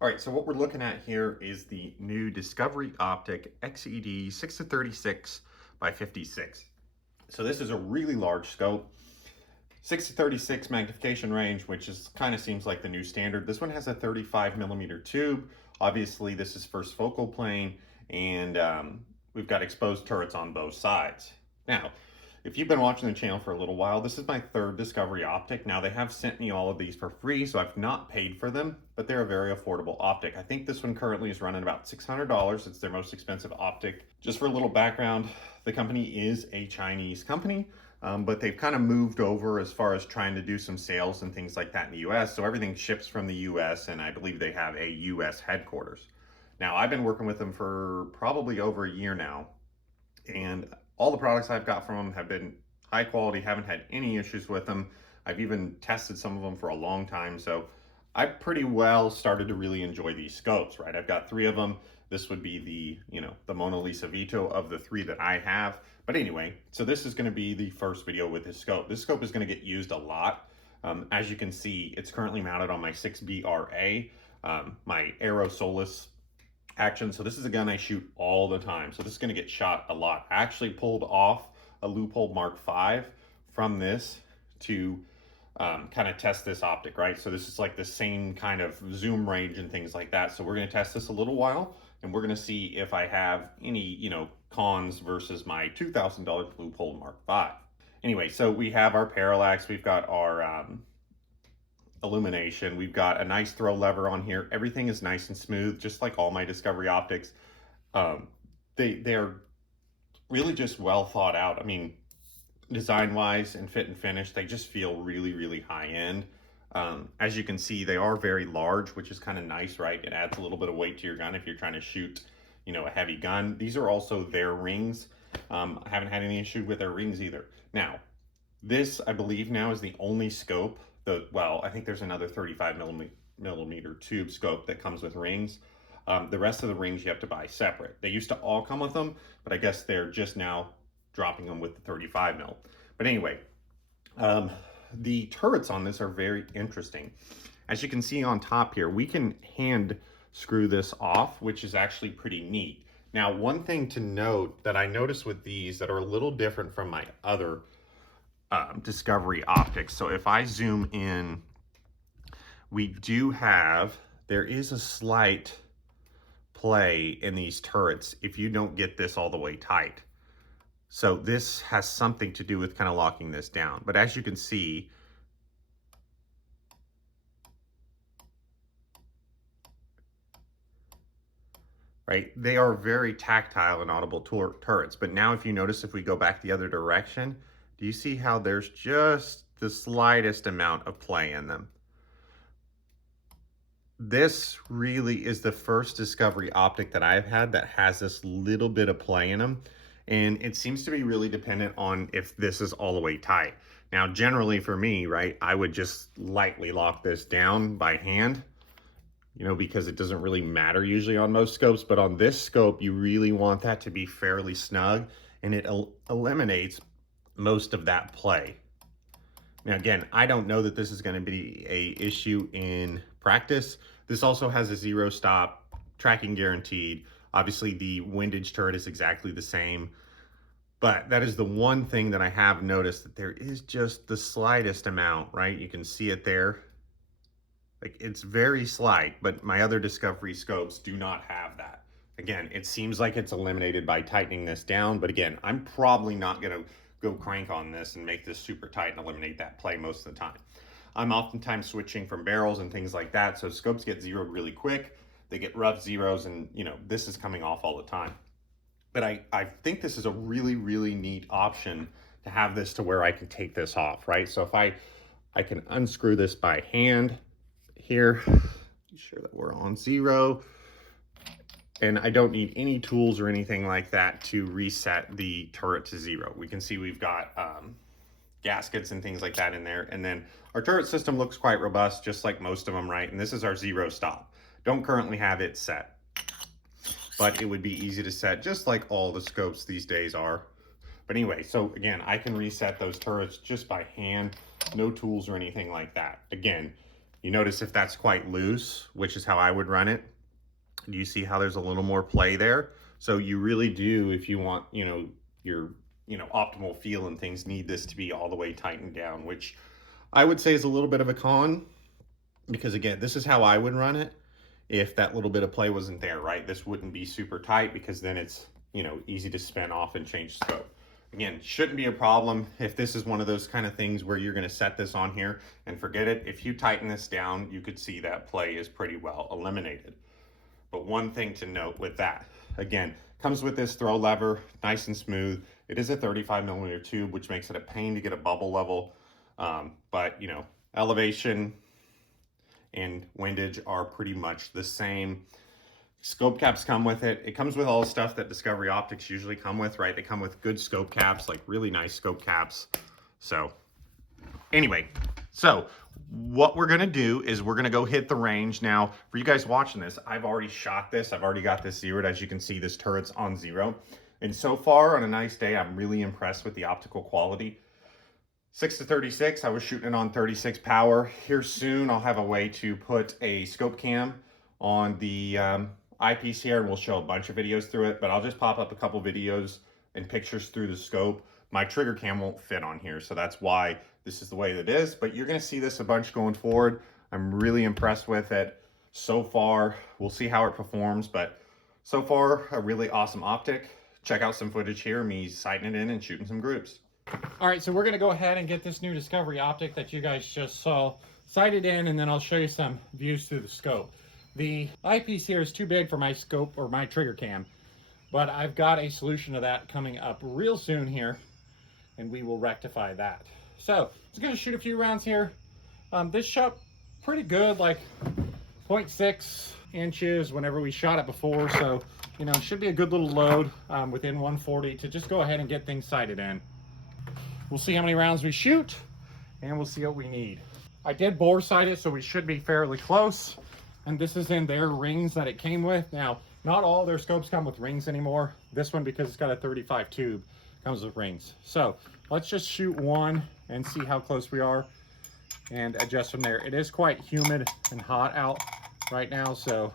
All right, so what we're looking at here is the new Discovery Optic XED 6 to 36 by 56. So this is a really large scope, 6 to 36 magnification range, which is kind of seems like the new standard. This one has a 35 millimeter tube. Obviously, this is first focal plane, and we've got exposed turrets on both sides. Now, if you've been watching the channel for a little while, this is my third Discovery Optic. Now, they have sent me all of these for free, so I've not paid for them, but they're a very affordable optic. I think this one currently is running about $600. It's their most expensive optic. Just for a little background, the company is a Chinese company, but they've kind of moved over as far as trying to do some sales and things like that in the US. So everything ships from the US, and I believe they have a US headquarters. Now, I've been working with them for probably over a year now, and all the products I've got from them have been high quality, haven't had any issues with them. I've even tested some of them for a long time, so I pretty well started to really enjoy these scopes, right? I've got three of them. This would be the Mona Lisa Vito of the three that I have. But anyway, so this is gonna be the first video with this scope. This scope is gonna get used a lot. As you can see, it's currently mounted on my 6BRA, my Aero Solus action. So this is a gun I shoot all the time. So this is going to get shot a lot. I actually pulled off a Loophole Mark V from this to kind of test this optic, right? So this is like the same kind of zoom range and things like that. So we're going to test this a little while, and we're going to see if I have any, cons versus my $2,000 Loophole Mark V. Anyway, so we have our parallax, we've got our illumination. We've got a nice throw lever on here. Everything is nice and smooth, just like all my Discovery optics. They're really just well thought out. I mean, design wise and fit and finish, they just feel really, really high end. As you can see, they are very large, which is kind of nice, right? It adds a little bit of weight to your gun if you're trying to shoot, a heavy gun. These are also their rings. I haven't had any issue with their rings either. Now, this, I believe now, is the only scope. Well, I think there's another 35 millimeter tube scope that comes with rings. The rest of the rings you have to buy separate. They used to all come with them, but I guess they're just now dropping them with the 35 mil. But anyway, the turrets on this are very interesting. As you can see on top here, we can hand screw this off, which is actually pretty neat. Now, one thing to note that I noticed with these that are a little different from my other Discovery optics. So if I zoom in, there is a slight play in these turrets if you don't get this all the way tight. So this has something to do with kind of locking this down. But as you can see, right, they are very tactile and audible turrets. But now if you notice, if we go back the other direction, do you see how there's just the slightest amount of play in them? This really is the first Discovery optic that I've had that has this little bit of play in them. And it seems to be really dependent on if this is all the way tight. Now, generally for me, right, I would just lightly lock this down by hand, because it doesn't really matter usually on most scopes. But on this scope, you really want that to be fairly snug, and it eliminates most of that play. Now, again, I don't know that this is going to be a issue in practice. This also has a 0 stop, tracking guaranteed. Obviously, the windage turret is exactly the same. But that is the one thing that I have noticed, that there is just the slightest amount, right? You can see it there. Like, it's very slight, but my other Discovery scopes do not have that. Again, it seems like it's eliminated by tightening this down, but again, I'm probably not going to go crank on this and make this super tight and eliminate that play most of the time. I'm oftentimes switching from barrels and things like that, so scopes get zeroed really quick. They get rough zeros, and this is coming off all the time. But I think this is a really, really neat option to have this to where I can take this off, right? So if I can unscrew this by hand here, be sure that we're on 0. And I don't need any tools or anything like that to reset the turret to 0. We can see we've got gaskets and things like that in there. And then our turret system looks quite robust, just like most of them, right? And this is our 0 stop. Don't currently have it set, but it would be easy to set, just like all the scopes these days are. But anyway, so again, I can reset those turrets just by hand, no tools or anything like that. Again, You notice if that's quite loose, which is how I would run it. Do you see how there's a little more play there? So you really do, if you want, your, optimal feel and things, need this to be all the way tightened down, which I would say is a little bit of a con, because again, this is how I would run it. If that little bit of play wasn't there, right? This wouldn't be super tight, because then it's, easy to spin off and change scope. Again, shouldn't be a problem if this is one of those kind of things where you're going to set this on here and forget it. If you tighten this down, you could see that play is pretty well eliminated. But one thing to note with that, again, comes with this throw lever, nice and smooth. It is a 35mm tube, which makes it a pain to get a bubble level. But, elevation and windage are pretty much the same. Scope caps come with it. It comes with all the stuff that Discovery Optics usually come with, right? They come with good scope caps, like really nice scope caps. So anyway, so what we're gonna do is we're gonna go hit the range. Now, for you guys watching this, I've already shot this. I've already got this zeroed. As you can see, this turret's on 0. And so far, on a nice day, I'm really impressed with the optical quality. 6-36, I was shooting it on 36 power. Here soon, I'll have a way to put a scope cam on the eyepiece here, and we'll show a bunch of videos through it, but I'll just pop up a couple videos and pictures through the scope. My trigger cam won't fit on here, so that's why this is the way that it is, but you're gonna see this a bunch going forward. I'm really impressed with it so far. We'll see how it performs, but so far, a really awesome optic. Check out some footage here, me sighting it in and shooting some groups. All right, so we're gonna go ahead and get this new Discovery optic that you guys just saw sighted in, and then I'll show you some views through the scope. The eyepiece here is too big for my scope or my trigger cam, but I've got a solution to that coming up real soon here, and we will rectify that. So I'm gonna shoot a few rounds here. This shot pretty good, like 0.6 inches whenever we shot it before, so should be a good little load within 140 to just go ahead and get things sighted in. We'll see how many rounds we shoot, and we'll see what we need. I did bore sight it, so we should be fairly close. And this is in their rings that it came with. Now, not all their scopes come with rings anymore. This one, because it's got a 35 tube, comes with rings. So let's just shoot one and see how close we are and adjust from there. It is quite humid and hot out right now, so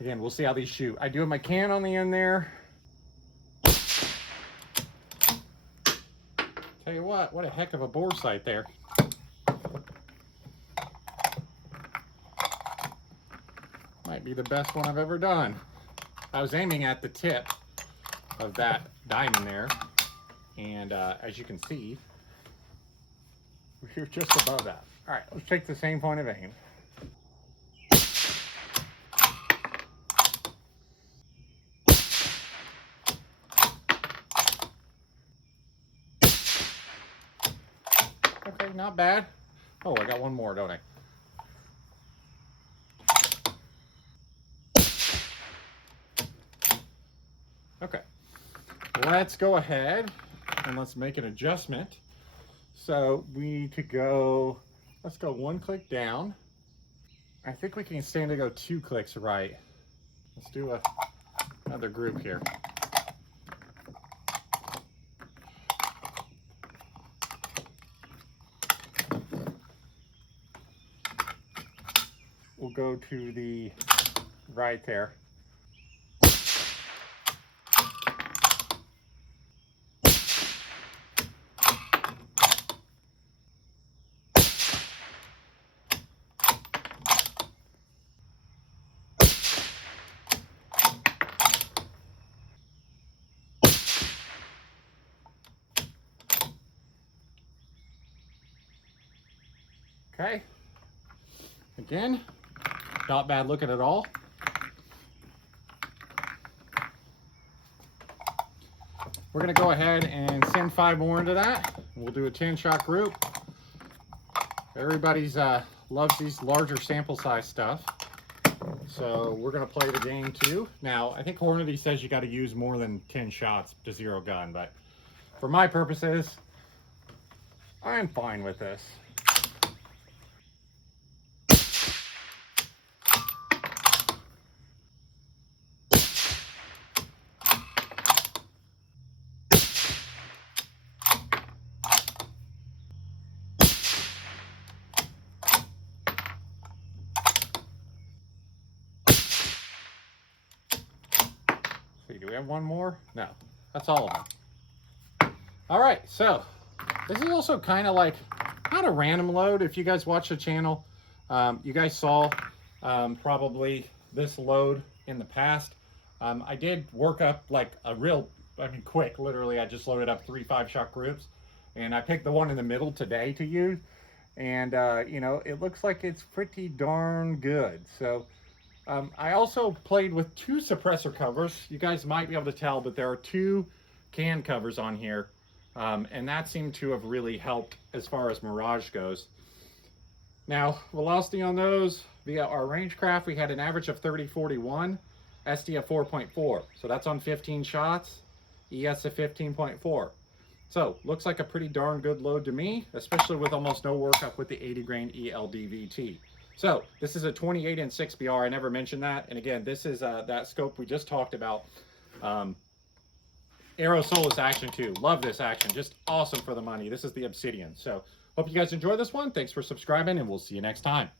again, we'll see how these shoot. I do have my can on the end there. Tell you what a heck of a bore sight there. Might be the best one I've ever done. I was aiming at the tip of that diamond there, and as you can see, we're just above that. All right, let's take the same point of aim. Okay, not bad. Oh, I got one more, don't I? Okay, let's go ahead and let's make an adjustment. So we need to go, let's go 1 click down. I think we can stand to go 2 clicks right. Let's do another group here. We'll go to the right there. Okay, again, not bad looking at all. We're gonna go ahead and send 5 more into that. We'll do a 10-shot group. Everybody's loves these larger sample size stuff. So we're gonna play the game too. Now, I think Hornady says you gotta use more than 10 shots to zero gun, but for my purposes, I'm fine with this. Do we have one more? No, that's all of them. All right, so this is also kind of like not a random load. If you guys watch the channel, you guys saw probably this load in the past. I did work up like a real, quick, literally I just loaded up 3 5-shot groups, and I picked the one in the middle today to use. And you know, it looks like it's pretty darn good. So I also played with 2 suppressor covers. You guys might be able to tell, but there are 2 can covers on here. And that seemed to have really helped as far as Mirage goes. Now, velocity on those, via our Rangecraft, we had an average of 30.41, SD of 4.4. So that's on 15 shots, ES of 15.4. So, looks like a pretty darn good load to me, especially with almost no workup with the 80 grain ELDVT. So, this is a 28-inch 6BR. I never mentioned that. And again, this is that scope we just talked about. Aero Solus Action 2. Love this action. Just awesome for the money. This is the Obsidian. So, hope you guys enjoy this one. Thanks for subscribing, and we'll see you next time.